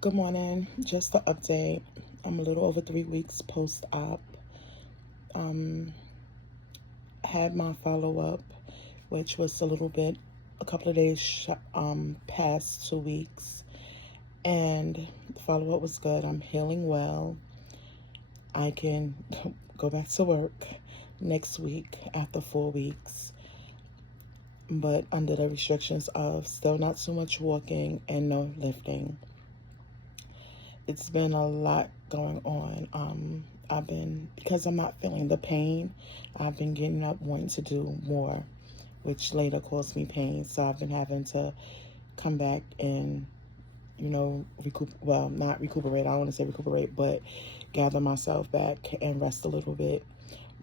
Good morning. Just to update, I'm a little over 3 weeks post-op. Um, had my follow-up, which was a couple of days past 2 weeks, and the follow-up was good. I'm healing well. I can go back to work next week after 4 weeks, but under the restrictions of still not too much walking and no lifting. It's been a lot going on. Because I'm not feeling the pain, I've been getting up wanting to do more, which later caused me pain. So I've been having to come back and, not recuperate. I don't want to say recuperate, but gather myself back and rest a little bit.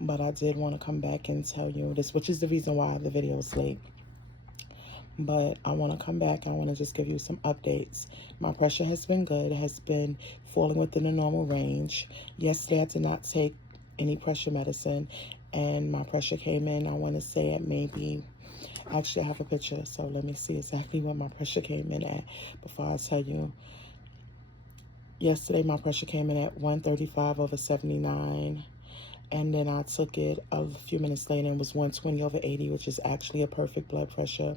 But I did want to come back and tell you this, which is the reason why the video is late. But I want to come back. I want to just give you some updates. My pressure has been good. It has been falling within the normal range. Yesterday, I did not take any pressure medicine, and my pressure came in, I want to say at maybe, actually I have a picture, so let me see exactly what my pressure came in at before I tell you. Yesterday, my pressure came in at 135/79. And then I took it a few minutes later and it was 120/80, which is actually a perfect blood pressure.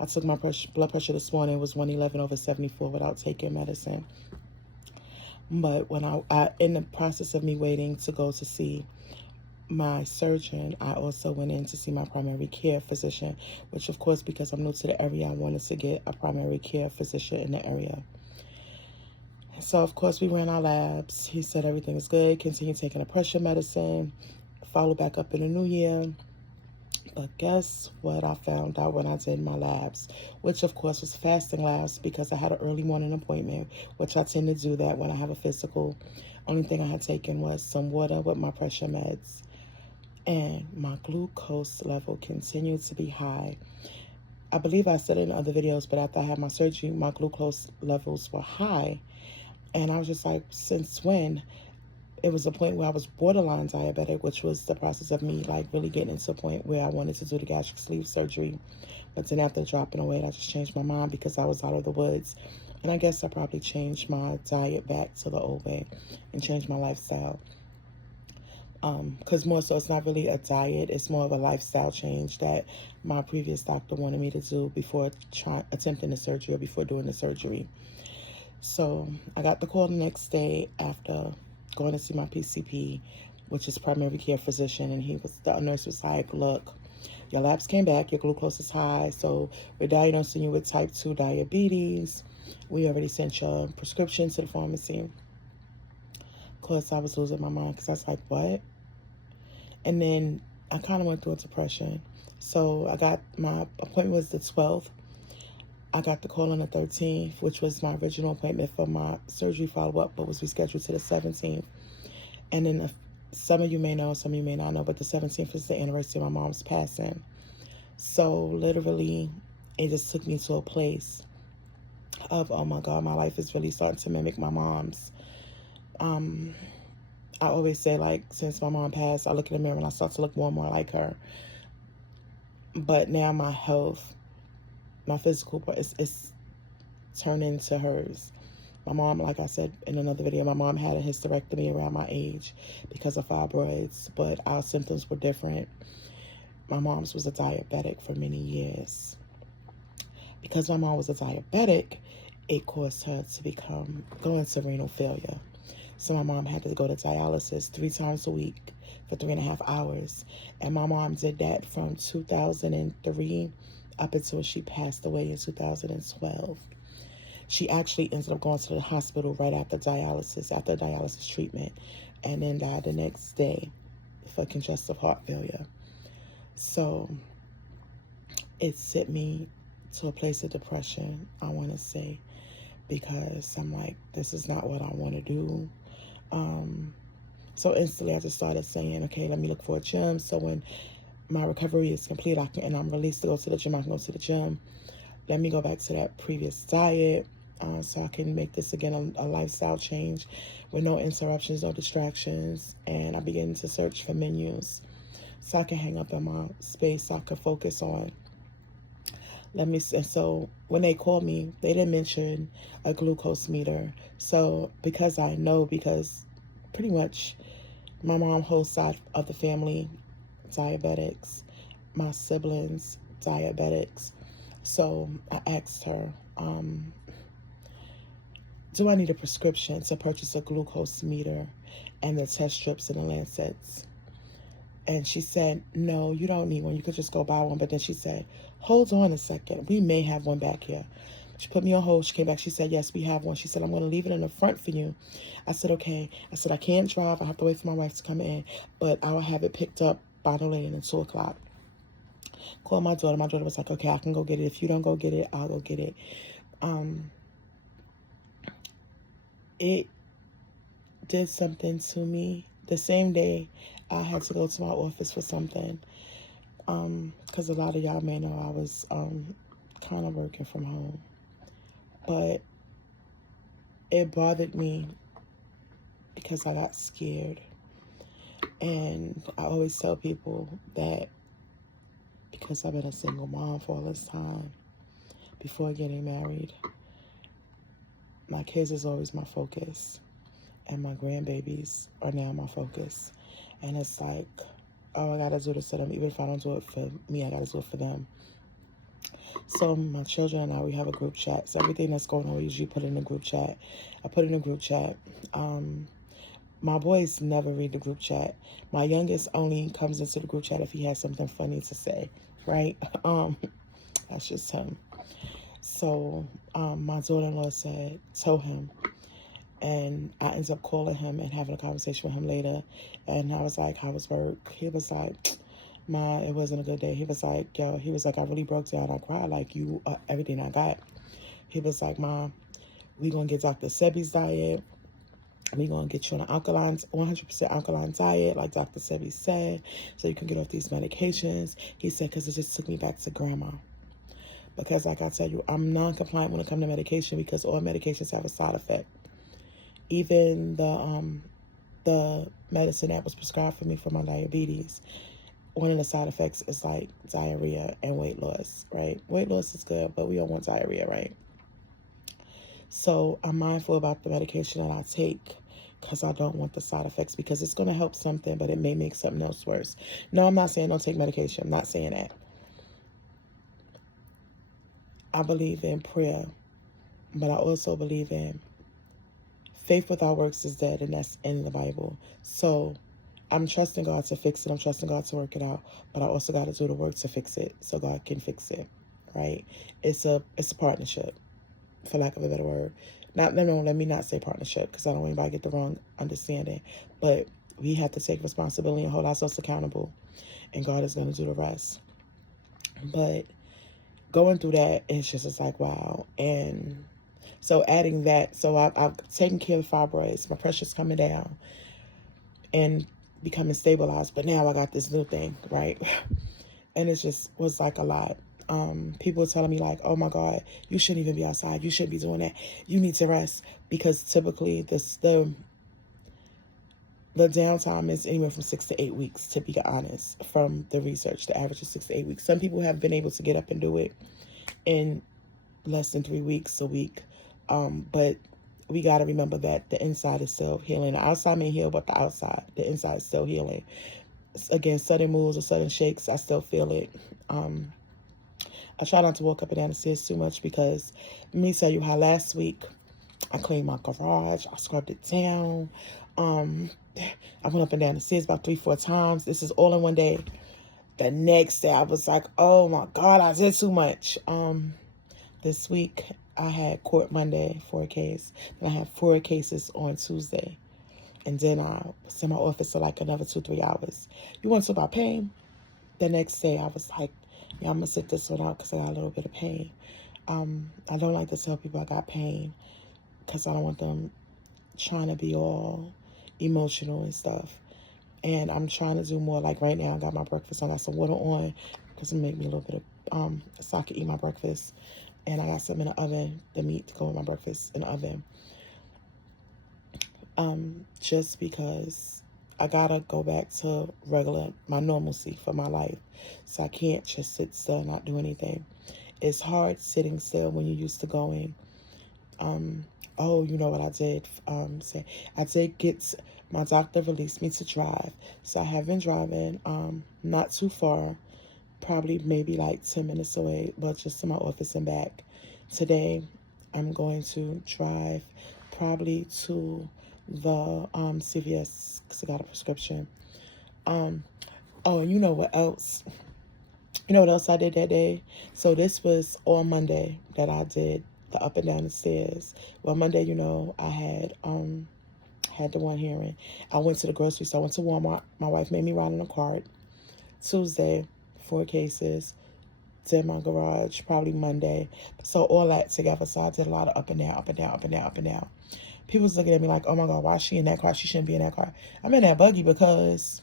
I took my blood pressure this morning. It was 111/74 without taking medicine. But when in the process of me waiting to go to see my surgeon, I also went in to see my primary care physician, which of course, because I'm new to the area, I wanted to get a primary care physician in the area. So, of course, we ran our labs. He said everything is good. Continue taking the pressure medicine. Follow back up in the new year. But guess what I found out when I did my labs, which, of course, was fasting labs because I had an early morning appointment, which I tend to do that when I have a physical. Only thing I had taken was some water with my pressure meds. And my glucose level continued to be high. I believe I said it in other videos, but after I had my surgery, my glucose levels were high. And I was just like, since when? It was a point where I was borderline diabetic, which was the process of me like really getting into a point where I wanted to do the gastric sleeve surgery. But then after dropping the weight, I just changed my mind because I was out of the woods. And I guess I probably changed my diet back to the old way and changed my lifestyle. Because more so, it's not really a diet. It's more of a lifestyle change that my previous doctor wanted me to do before attempting the surgery or before doing the surgery. So I got the call the next day after going to see my PCP, which is primary care physician, and the nurse was like, look, your labs came back, your glucose is high, so we're diagnosing you with type 2 diabetes. We already sent your prescription to the pharmacy. Of course, I was losing my mind because I was like, what? And then I kind of went through a depression. So my appointment was the 12th. I got the call on the 13th, which was my original appointment for my surgery follow-up, but was rescheduled to the 17th. And then some of you may know, some of you may not know, but the 17th is the anniversary of my mom's passing. So literally, it just took me to a place of, oh my God, my life is really starting to mimic my mom's. I always say, like, since my mom passed, I look in the mirror and I start to look more and more like her. But now my health, my physical part is turning to hers. My mom, like I said in another video, my mom had a hysterectomy around my age because of fibroids, but our symptoms were different. My mom's was a diabetic for many years. Because my mom was a diabetic, it caused her to go into renal failure. So my mom had to go to dialysis 3 times a week for 3.5 hours. And my mom did that from 2003 up until she passed away in 2012. She actually ended up going to the hospital right after dialysis treatment, and then died the next day for congestive heart failure. So it sent me to a place of depression, I want to say, because I'm like, this is not what I want to do. So instantly I just started saying, okay, let me look for a gym. So when my recovery is complete and I'm released to go to the gym, I can go to the gym. Let me go back to that previous diet so I can make this again a lifestyle change with no interruptions, no distractions. And I begin to search for menus so I can hang up in my space so I can focus on And so when they called me, they didn't mention a glucose meter. So because I know, because pretty much my mom whole side of the family diabetics, my siblings diabetics. So I asked her, do I need a prescription to purchase a glucose meter and the test strips and the lancets? And she said, no, you don't need one. You could just go buy one. But then she said, hold on a second. We may have one back here. She put me on hold. She came back. She said, yes, we have one. She said, I'm going to leave it in the front for you. I said, okay. I said, I can't drive. I have to wait for my wife to come in. But I will have it picked up by no later than 2 o'clock. Called my daughter. My daughter was like, okay, I can go get it. If you don't go get it, I'll go get it. It did something to me. The same day, I had to go to my office for something. Because a lot of y'all may know I was kind of working from home. But it bothered me because I got scared. And I always tell people that because I've been a single mom for all this time, before getting married, my kids is always my focus. And my grandbabies are now my focus. And it's like, oh, I gotta do this to them. Even if I don't do it for me, I gotta do it for them. So my children and I, we have a group chat. So everything that's going on, we usually put in a group chat. I put in a group chat. My boys never read the group chat. My youngest only comes into the group chat if he has something funny to say, right? That's just him. So my daughter-in-law said, tell him. And I ended up calling him and having a conversation with him later. And I was like, how was work? He was like, Ma, it wasn't a good day. He was like, yo, he was like, I really broke down. I cried like you, everything I got. He was like, Ma, we going to get Dr. Sebi's diet. We going to get you on an alkaline, 100% alkaline diet, like Dr. Sebi said, so you can get off these medications. He said, because it just took me back to grandma. Because like I tell you, I'm non-compliant when it comes to medication because all medications have a side effect. Even the medicine that was prescribed for me for my diabetes, one of the side effects is like diarrhea and weight loss, right? Weight loss is good, but we don't want diarrhea, right? So I'm mindful about the medication that I take because I don't want the side effects because it's going to help something, but it may make something else worse. No, I'm not saying don't take medication. I'm not saying that. I believe in prayer, but I also believe in faith without works is dead, and that's in the Bible. So I'm trusting God to fix it. I'm trusting God to work it out, but I also got to do the work to fix it so God can fix it, right? It's a partnership, for lack of a better word. Let me not say partnership because I don't want anybody to get the wrong understanding, but we have to take responsibility and hold ourselves accountable, and God is going to do the rest. But going through that, it's like, wow. And so adding that, so I've taken care of fibroids. My pressure's coming down and becoming stabilized. But now I got this new thing, right? And it just was like a lot. People were telling me like, oh my God, you shouldn't even be outside. You shouldn't be doing that. You need to rest. Because typically the downtime is anywhere from 6 to 8 weeks, to be honest, from the research. The average is 6 to 8 weeks. Some people have been able to get up and do it in less than 3 weeks, a week. But we got to remember that the inside is still healing. The outside may heal, but the inside is still healing. Again, sudden moves or sudden shakes, I still feel it. I try not to walk up and down the stairs too much because let me tell you how last week I cleaned my garage. I scrubbed it down. I went up and down the stairs about 3-4 times. This is all in one day. The next day I was like, oh my God, I did too much. This week I had court Monday for a case. Then I had 4 cases on Tuesday. And then I was in my office for like another 2-3 hours. You want to talk about pain? The next day I was like, yeah, I'm going to sit this one out because I got a little bit of pain. I don't like to tell people I got pain because I don't want them trying to be all emotional and stuff. And I'm trying to do more. Like right now I got my breakfast. I got some water on because it made me a little bit of, so I could eat my breakfast. And I got some in the oven, the meat to go with my breakfast in the oven. Just because I gotta go back to my normalcy for my life. So I can't just sit still and not do anything. It's hard sitting still when you're used to going. Oh, you know what I did say? I did get, my doctor released me to drive. So I have been driving, not too far, probably maybe like 10 minutes away, but just to my office and back. Today, I'm going to drive probably to the CVS because I got a prescription. Oh, and you know what else? You know what else I did that day? So this was on Monday that I did the up and down the stairs. Well, Monday, I had the one hearing. I went to the grocery store. I went to Walmart. My wife made me ride in a cart. Tuesday, 4 cases. Did my garage probably Monday. So all that together. So I did a lot of up and down, up and down, up and down, up and down. People was looking at me like, oh my God, why is she in that car? She shouldn't be in that car. I'm in that buggy because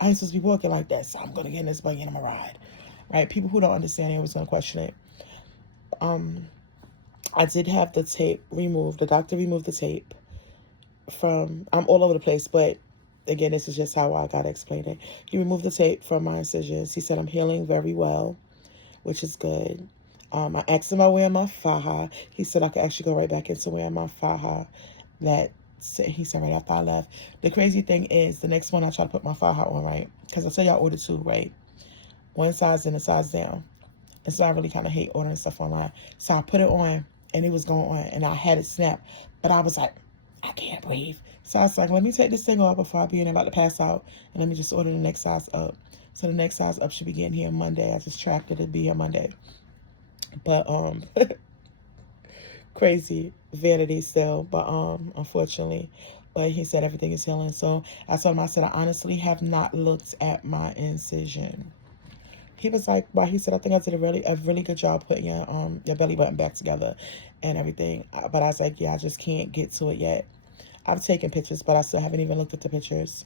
I ain't supposed to be walking like that. So I'm going to get in this buggy and I'm going to ride. Right? People who don't understand, they always going to question it. I did have the tape removed. The doctor removed the tape from, I'm all over the place, but again, this is just how I got to explain it. He removed the tape from my incisions. He said I'm healing very well, which is good. I asked him about wearing my faja. He said I could actually go right back into wearing my faja. He said right after I left. The crazy thing is, the next one I tried to put my faja on, right? Because I tell you I ordered two, right? One size in, a size down. And so I really kind of hate ordering stuff online. So I put it on, and it was going on, and I had it snap. But I was like, I can't breathe. So I was like, let me take this thing off before I be in about to pass out, and let me just order the next size up. So the next size up should be getting here Monday. I just tracked it to be here Monday. But crazy vanity still, but unfortunately. But he said everything is healing. So I told him, I said, I honestly have not looked at my incision. He was like, well, he said, I think I did a really good job putting your belly button back together and everything. But I was like, yeah, I just can't get to it yet. I've taken pictures, but I still haven't even looked at the pictures.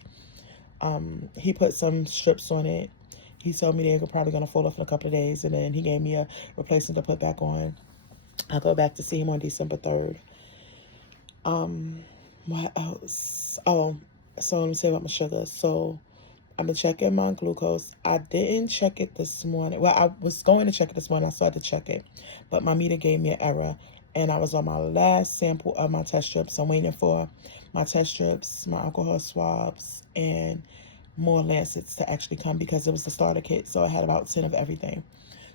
He put some strips on it. He told me they're probably going to fall off in a couple of days, and then he gave me a replacement to put back on. I'll go back to see him on December 3rd. What else? Oh, so let me say about my sugar. So I've been checking my glucose. I didn't check it this morning. Well, I was going to check it this morning. I started to check it, but my meter gave me an error, and I was on my last sample of my test strips. I'm waiting for my test strips, my alcohol swabs, and more lancets to actually come because it was the starter kit, so I had about 10 of everything.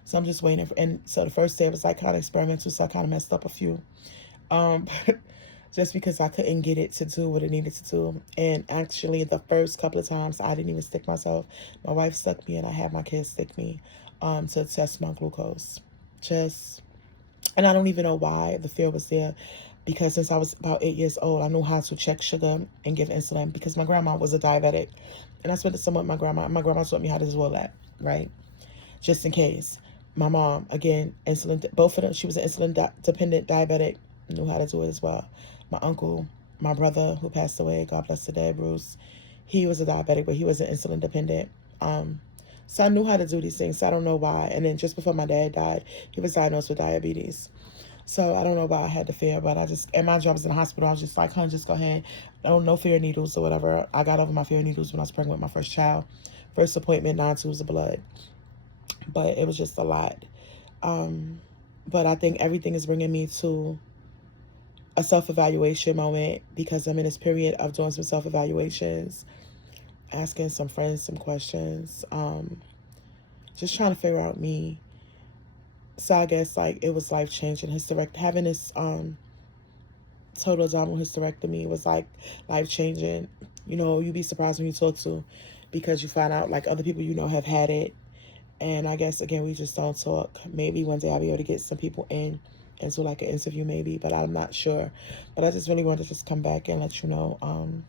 So I'm just waiting for, and so the first day was like kind of experimental, so I kind of messed up a few, just because I couldn't get it to do what it needed to do. And actually the first couple of times I didn't even stick myself. My wife stuck me, and I had my kids stick me to test my glucose. And I don't even know why the fear was there, because since I was about 8 years old, I knew how to check sugar and give insulin because my grandma was a diabetic. And I spent the summer with my grandma. My grandma taught me how to do all that, right? Just in case. My mom, again, insulin, both of them, she was an insulin-dependent diabetic, knew how to do it as well. My uncle, my brother who passed away, God bless the dead, Bruce, he was a diabetic, but he wasn't insulin-dependent. So I knew how to do these things, so I don't know why. And then just before my dad died, he was diagnosed with diabetes. So I don't know why I had the fear, but and my job was in the hospital. I was just like, hun, just go ahead. No fear of needles or whatever. I got over my fear of needles when I was pregnant with my first child. First appointment, 9 tubes of blood. But it was just a lot. But I think everything is bringing me to a self-evaluation moment, because I'm in this period of doing some self-evaluations, asking some friends some questions, just trying to figure out me. So I guess like it was life-changing. Having this total abdominal hysterectomy was like life-changing. You'd be surprised when you talk to, because you find out like other people have had it. And I guess again, we just don't talk. Maybe one day I'll be able to get some people into like an interview maybe, but I'm not sure. But I just really wanted to just come back and let you know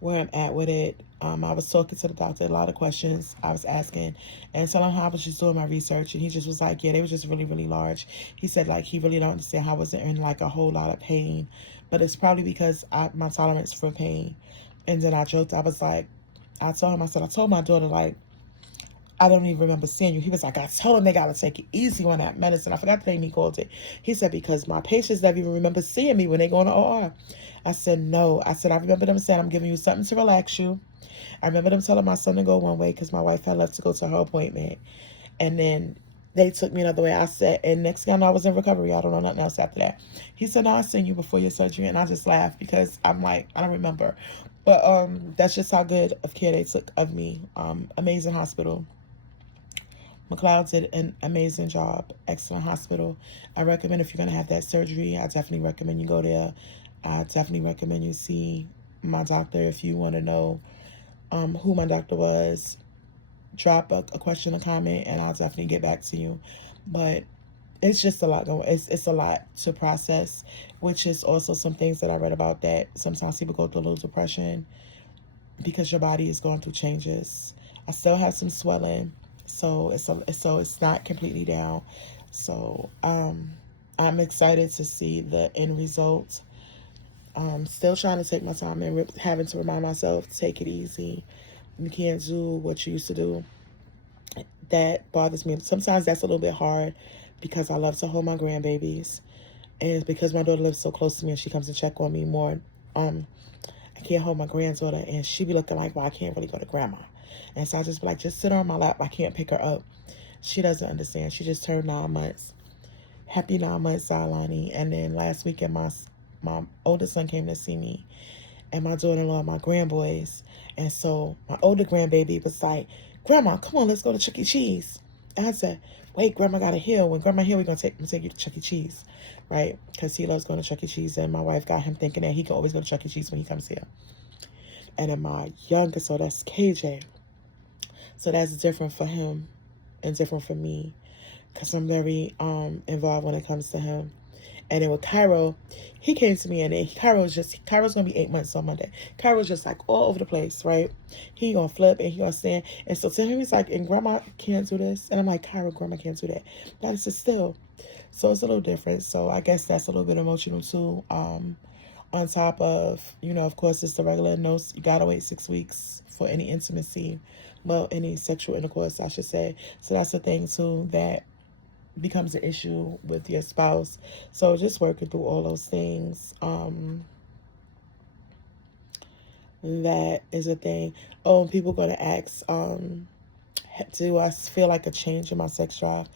where I'm at with it. I was talking to the doctor, a lot of questions I was asking, and telling him how I was just doing my research, and he just was like, yeah, they were just really, really large. He said like he really don't understand how I wasn't in like a whole lot of pain, but it's probably because my tolerance for pain. And then I joked, I was like, I told my daughter, like, I don't even remember seeing you. He was like, I told him they got to take it easy on that medicine. I forgot the name he called it. He said, because my patients never even remember seeing me when they go in the OR. I said, no. I said, I remember them saying, I'm giving you something to relax you. I remember them telling my son to go one way because my wife had left to go to her appointment. And then they took me another way. I said, and next thing I know, I was in recovery. I don't know nothing else after that. He said, no, I seen you before your surgery. And I just laughed because I'm like, I don't remember. But that's just how good of care they took of me. Amazing hospital. McLeod did an amazing job. Excellent hospital. I recommend if you're going to have that surgery, I definitely recommend you go there. I definitely recommend you see my doctor if you want to know who my doctor was. Drop a question or comment, and I'll definitely get back to you. But it's just a lot going. It's a lot to process, which is also some things that I read about, that sometimes people go through a little depression because your body is going through changes. I still have some swelling, so it's not completely down. So I'm excited to see the end result. Still trying to take my time and having to remind myself to take it easy. You can't do what you used to do. That bothers me. Sometimes that's a little bit hard because I love to hold my grandbabies, and because my daughter lives so close to me and she comes to check on me more. I can't hold my granddaughter, and she be looking like, well, I can't really go to grandma. And so I just be like, just sit her on my lap. I can't pick her up. She doesn't understand. She just turned 9 months. Happy 9 months, Salani. And then last weekend, my oldest son came to see me, and my daughter-in-law, my grandboys. And so my older grandbaby was like, Grandma, come on, let's go to Chuck E. Cheese. And I said, wait, Grandma got to heal. When Grandma heal, we're going to take you to Chuck E. Cheese, right? Because he loves going to Chuck E. Cheese, and my wife got him thinking that he can always go to Chuck E. Cheese when he comes here. And then my youngest, so that's KJ. So that's different for him and different for me, because I'm very involved when it comes to him. And then with Cairo, he came to me, and then Cairo's gonna be 8 months on Monday. Cairo's just like all over the place, right? He gonna flip and he gonna stand. And so to him, he's like, and Grandma can't do this. And I'm like, Cairo, Grandma can't do that. That is still. So it's a little different. So I guess that's a little bit emotional too. On top of, of course, it's the regular no, you gotta wait 6 weeks for any intimacy. Well, any sexual intercourse, I should say. So that's the thing too that becomes an issue with your spouse. So just working through all those things. That is a thing. Oh, people going to ask, do I feel like a change in my sex drive?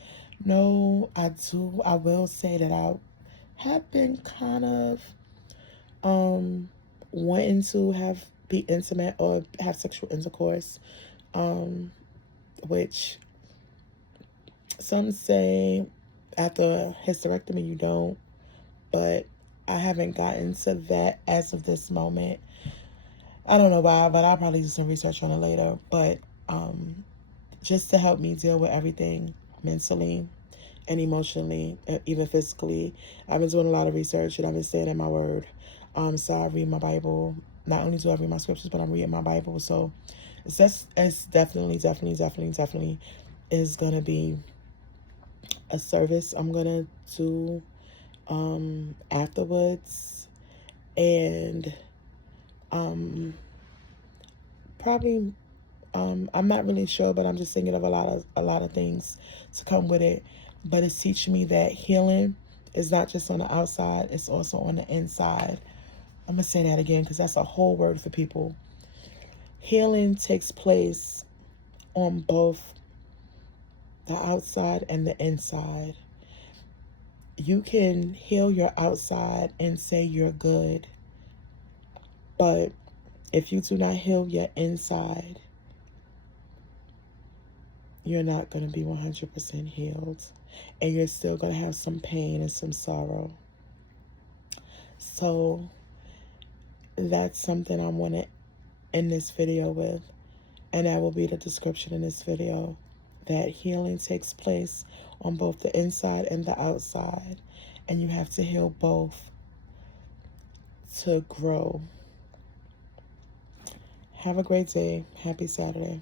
No, I do. I will say that I have been kind of wanting to be intimate or have sexual intercourse, which some say after a hysterectomy you don't, but I haven't gotten to that as of this moment. I don't know why, but I'll probably do some research on it later. But just to help me deal with everything mentally and emotionally, even physically, I've been doing a lot of research, and I've been staying in my word. So I read my Bible. Not only do I read my scriptures, but I'm reading my Bible. So it's definitely is going to be a service I'm going to do afterwards. And probably I'm not really sure, but I'm just thinking of a lot of things to come with it. But it's teaching me that healing is not just on the outside, it's also on the inside. I'm going to say that again because that's a whole word for people. Healing takes place on both the outside and the inside. You can heal your outside and say you're good, but if you do not heal your inside, you're not going to be 100% healed, and you're still going to have some pain and some sorrow. So that's something I want to end this video with, and that will be the description in this video, that healing takes place on both the inside and the outside, and you have to heal both to grow. Have a great day. Happy Saturday.